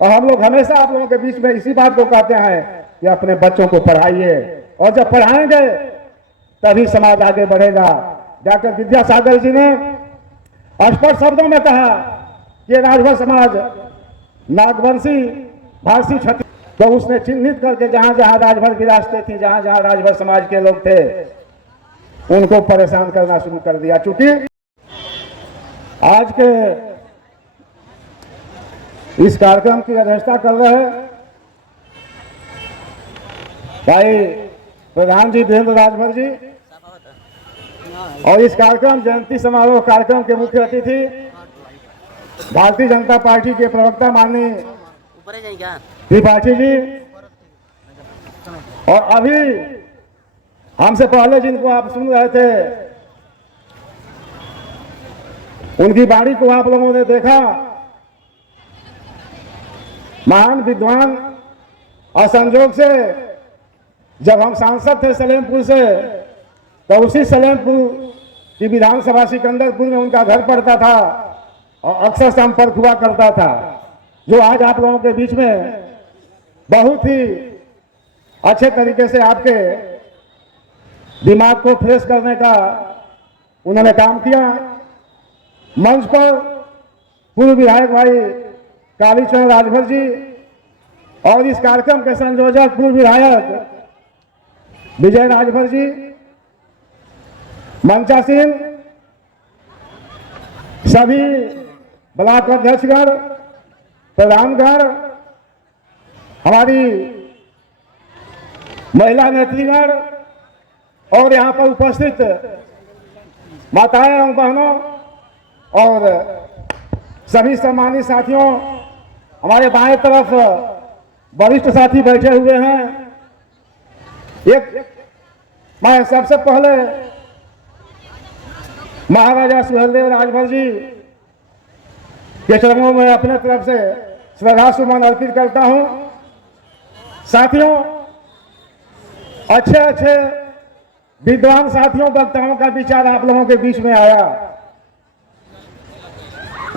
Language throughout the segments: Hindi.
और हम लोग हमेशा आप लोगों के बीच में इसी बात को कहते हैं कि अपने बच्चों को पढ़ाइए, और जब पढ़ाएंगे तभी समाज आगे बढ़ेगा। डॉक्टर विद्यासागर जी ने स्पष्ट शब्दों में कहा कि राजभर समाज नागवंशी भाषी क्षत्रिय, तो उसने चिन्हित करके जहां जहां राजभर विरासतें थी, जहां जहां राजभर समाज के लोग थे, उनको परेशान करना शुरू कर दिया। चूंकि आज के इस कार्यक्रम की अध्यक्षता कर रहे भाई प्रधान जी धीरेन्द्र राजभर जी, और इस कार्यक्रम जयंती समारोह कार्यक्रम के मुख्य अतिथि भारतीय जनता पार्टी के प्रवक्ता माननीय त्रिपाठी जी, और अभी हमसे पहले जिनको आप सुन रहे थे उनकी वाणी को आप लोगों ने देखा, महान विद्वान, और संजोग से जब हम सांसद थे सलेमपुर से, तो उसी सलेमपुर की विधानसभा सिकंदरपुर में उनका घर पड़ता था और अक्सर संपर्क हुआ करता था, जो आज आप लोगों के बीच में बहुत ही अच्छे तरीके से आपके दिमाग को फ्रेश करने का उन्होंने काम किया। मंच पर पूर्व विधायक भाई कालीचरण राजभर जी और इस कार्यक्रम के संयोजक पूर्व विधायक विजय राजभर जी, मंचासीन सभी ब्लॉक अध्यक्षगण, प्रधानगण, हमारी महिला नेतृगण और यहाँ पर उपस्थित माताएं एवं बहनों और सभी सम्मानित साथियों, हमारे बाएं तरफ वरिष्ठ साथी बैठे हुए हैं। मैं सबसे पहले महाराजा सुहेलदेव राजभर जी के चरणों में अपने तरफ से श्रद्धा सुमन अर्पित करता हूं। साथियों, अच्छे अच्छे विद्वान साथियों, वक्ताओं का विचार आप लोगों के बीच में आया।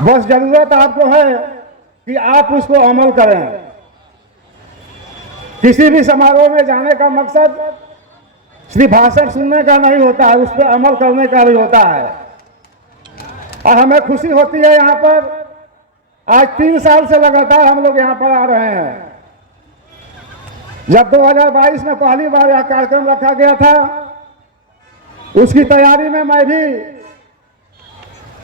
बस जरूरत आपको है कि आप उसको अमल करें। किसी भी समारोह में जाने का मकसद सिर्फ भाषण सुनने का नहीं होता है, उस पर अमल करने का भी होता है। और हमें खुशी होती है, यहाँ पर आज 3 साल से लगातार हम लोग यहाँ पर आ रहे हैं। जब 2022 में पहली बार यह कार्यक्रम रखा गया था, उसकी तैयारी में मैं भी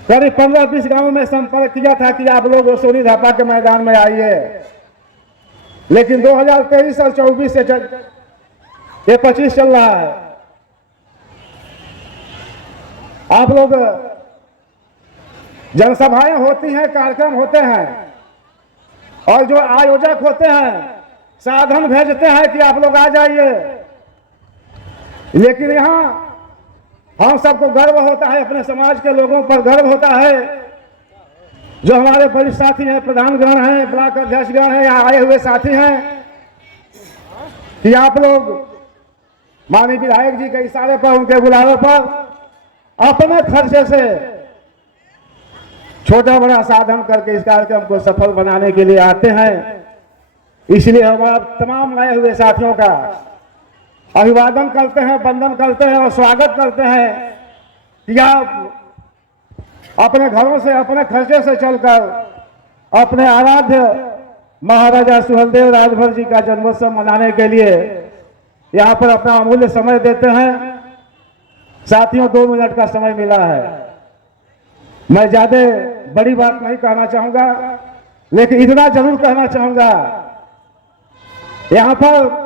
करीब 15-20 गांवों में संपर्क किया था कि आप लोग सोनी धापा के मैदान में आइए। लेकिन 2023 और 24 से ये 25 चल रहा है, आप लोग जनसभाएं होती हैं, कार्यक्रम होते हैं, और जो आयोजक होते हैं साधन भेजते हैं कि आप लोग आ जाइए। लेकिन यहाँ हम सबको गर्व होता है, अपने समाज के लोगों पर गर्व होता है, जो हमारे वरिष्ठ साथी हैं, प्रधानगण हैं, ब्लॉक अध्यक्षगण हैं, यहाँ आए हुए साथी हैं, कि आप लोग माननीय विधायक जी के इशारे पर, उनके बुलावे पर अपने खर्चे से छोटा बड़ा साधन करके इस कार्यक्रम को सफल बनाने के लिए आते हैं। इसलिए हम आप तमाम आए हुए साथियों का अभिवादन करते हैं, वंदन करते हैं और स्वागत करते हैं कि आप अपने घरों से, अपने खर्चे से चलकर अपने आराध्य महाराजा सुहेलदेव राजभर जी का जन्मोत्सव मनाने के लिए यहाँ पर अपना अमूल्य समय देते हैं। साथियों, 2 मिनट का समय मिला है। मैं ज्यादा बड़ी बात नहीं कहना चाहूंगा, लेकिन इतना जरूर कहना चाहूंगा, यहाँ पर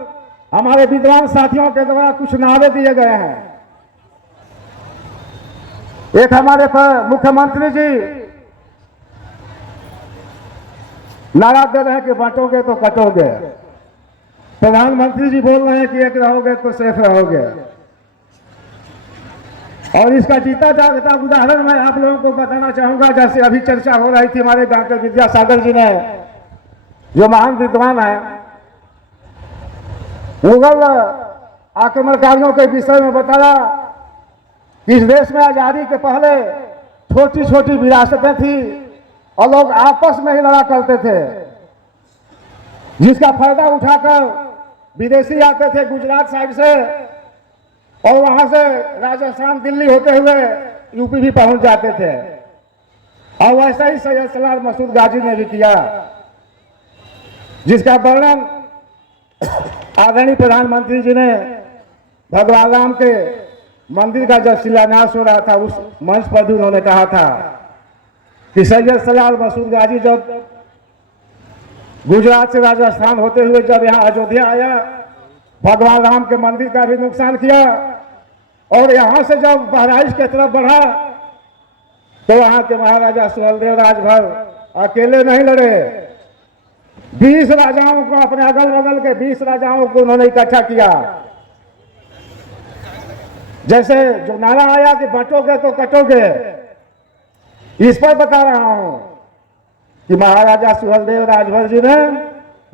हमारे विद्वान साथियों के द्वारा कुछ नारे दिए गए हैं। एक हमारे मुख्यमंत्री जी नारा दे रहे हैं कि बांटोगे तो कटोगे। प्रधानमंत्री जी बोल रहे हैं कि एक रहोगे तो सेफ रहोगे। और इसका जीता जागता उदाहरण मैं आप लोगों को बताना चाहूंगा। जैसे अभी चर्चा हो रही थी, हमारे डॉक्टर विद्यासागर जी ने, जो महान विद्वान है, मुगल आक्रमणकारियों के विषय में बताया कि इस देश में आजादी के पहले छोटी छोटी विरासतें थी और लोग आपस में ही लड़ा करते थे। जिसका फायदा उठाकर विदेशी आते थे गुजरात साइड से और वहां से राजस्थान दिल्ली होते हुए यूपी भी पहुंच जाते थे। और वैसा ही सैयद सलार मसूद गाजी ने भी किया, जिसका वर्णन आदरणीय प्रधानमंत्री जी ने भगवान राम के मंदिर का जब शिलान्यास हो रहा था उस मंच पर भी उन्होंने कहा था कि सैयद सलार मसूद गाजी जब गुजरात से राजस्थान होते हुए जब यहाँ अयोध्या आया, भगवान राम के मंदिर का भी नुकसान किया और यहाँ से जब बहराइच की तरफ बढ़ा तो वहां के महाराजा सुहेलदेव राजभर अकेले नहीं लड़े, 20 राजाओं को, अपने अगल बगल के 20 राजाओं को उन्होंने इकट्ठा किया। जैसे जो नारा आया कि बटोगे तो कटोगे, इस पर बता रहा हूं कि महाराजा सुहेलदेव राजभर जी ने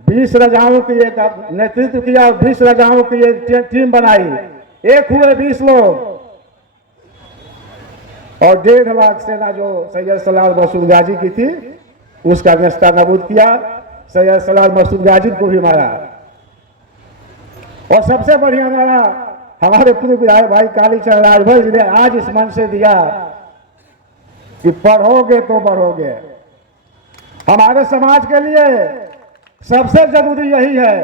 20 राजाओं की एक नेतृत्व किया और 20 राजाओं की एक टीम बनाई, एक हुए 20 लोग और 1.5 लाख सेना जो सैयद सलार मसूद गाजी की थी उसका नेस्ता नबूद किया, सैयद सलार मसूद गाजी को भी मारा। और सबसे बढ़िया नारा हमारे पूर्व विधायक भाई कालीचरण राजभर जी ने आज इस मंच से दिया कि पढ़ोगे तो बढ़ोगे। हमारे समाज के लिए सबसे जरूरी यही है।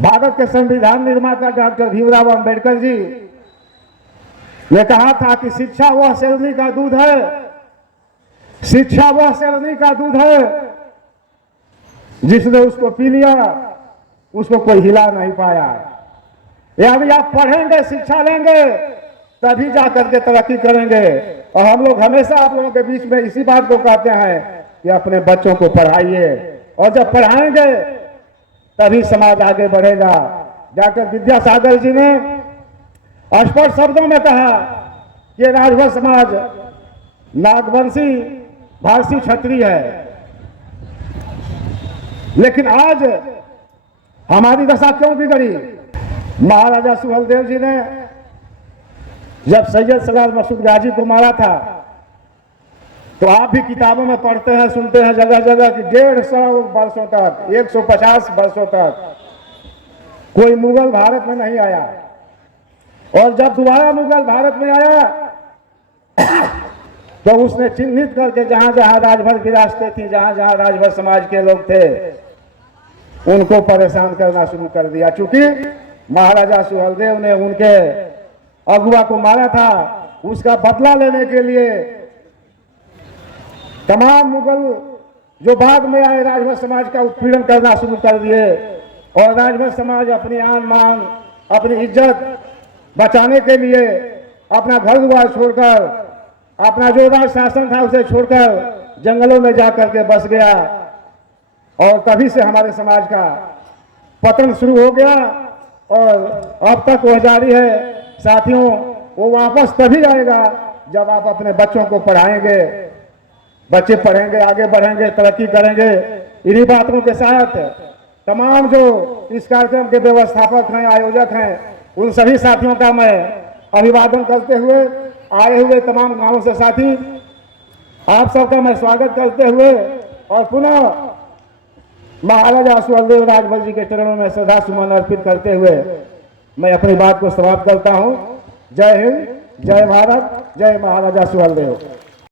भारत के संविधान निर्माता डॉक्टर भीमराव अंबेडकर जी ने कहा था कि शिक्षा वह शेरनी का दूध है, शिक्षा वह शेरनी का दूध है जिसने उसको पी लिया उसको कोई हिला नहीं पाया। यानी आप पढ़ेंगे, शिक्षा लेंगे तभी जा करके तरक्की करेंगे। और हम लोग हमेशा आप लोगों के बीच में इसी बात को कहते हैं कि अपने बच्चों को पढ़ाइए और जब पढ़ाएंगे तभी समाज आगे बढ़ेगा। डॉक्टर विद्यासागर जी ने स्पष्ट शब्दों में कहा कि राजभर समाज नागवंशी भारतीय क्षत्रिय है, लेकिन आज हमारी दशा क्यों बिगड़ी? महाराजा सुहेलदेव जी ने जब सैयद सलार मसूद गाजी को मारा था तो आप भी किताबों में पढ़ते हैं, सुनते हैं जगह जगह कि 150 वर्षों तक, 150 वर्षों तक कोई मुगल भारत में नहीं आया। और जब दोबारा मुगल भारत में आया तो उसने चिन्हित करके जहां जहां राजभर विरासतें थी, जहां जहां राजभर समाज के लोग थे, उनको परेशान करना शुरू कर दिया। चूंकि महाराजा सुहेलदेव ने उनके अगुआ को मारा था, उसका बदला लेने के लिए तमाम मुगल जो बाद में आए राजभर समाज का उत्पीड़न करना शुरू कर दिए और राजभर समाज अपनी आन मान, अपनी इज्जत बचाने के लिए अपना घर द्वार छोड़कर, अपना जो राज शासन था उसे छोड़कर जंगलों में जाकर के बस गया और तभी से हमारे समाज का पतन शुरू हो गया और अब तक वह जारी है। साथियों, वो वापस तभी आएगा जब आप अपने बच्चों को पढ़ाएंगे, बच्चे पढ़ेंगे, आगे बढ़ेंगे, तरक्की करेंगे। इन्हीं बातों के साथ तमाम जो इस कार्यक्रम के व्यवस्थापक हैं, आयोजक हैं, उन सभी साथियों का मैं अभिवादन करते हुए, आए हुए तमाम गांवों से साथी आप सबका मैं स्वागत करते हुए और पुनः महाराजा सुहेलदेव राजभर जी के चरणों में श्रद्धा सुमन अर्पित करते हुए मैं अपनी बात को समाप्त करता हूं। जय हिंद, जय भारत, जय महाराजा सुहेलदेव।